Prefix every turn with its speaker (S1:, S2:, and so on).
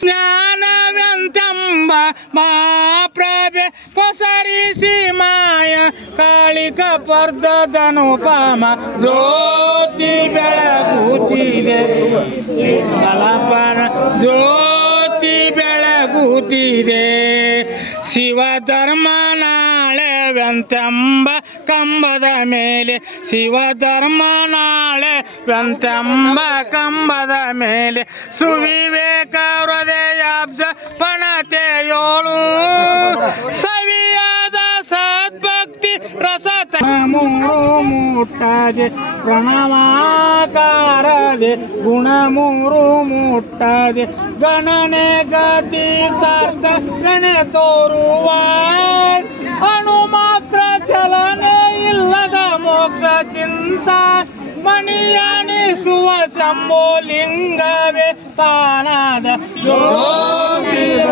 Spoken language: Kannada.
S1: ಜ್ಞಾನವೆಂತೆಂಬ ಮಹಾಪ್ರಭೆ ಪಸರಿಸಿ ಮಾಯ ಕಾಳಿಕ ಪರ್ದದನುಪಮ ಜ್ಯೋತಿ ಬೆಳಗುತ್ತಿದೆ ಕಲಪನ ಜ್ಯೋತಿ ಬೆಳಗುತ್ತಿದೆ ಶಿವ ಧರ್ಮ ನಾಳೆವೆಂತೆಂಬ ಕಂಬದ ಮೇಲೆ, ಶಿವ ಧರ್ಮ ನಾಳೆ. ವ್ಯಂತ್ಯಂಬ ಕಂಬದ ಮೇಲೆ, ಸುವಿವೇಕ ಪಣತೆ ಯೋಳು ಸವಿಯಾದ ಸದ್ಭಕ್ತಿ ರಸತ ಮೂರು ಮುಟ್ಟದೆ ಪ್ರಣವಾಕಾರದೆ ಗುಣ ಮೂರು ಮುಟ್ಟದೆ ಗಣನೆ ಗತಿ ತರ್ಕ ತೋರುವ ಅಂತ ಮಣಿಯನಿಸುವ ಶಂಭೋಲಿಂಗವೇ ತಾನಾದ ಜೋಗಿಯ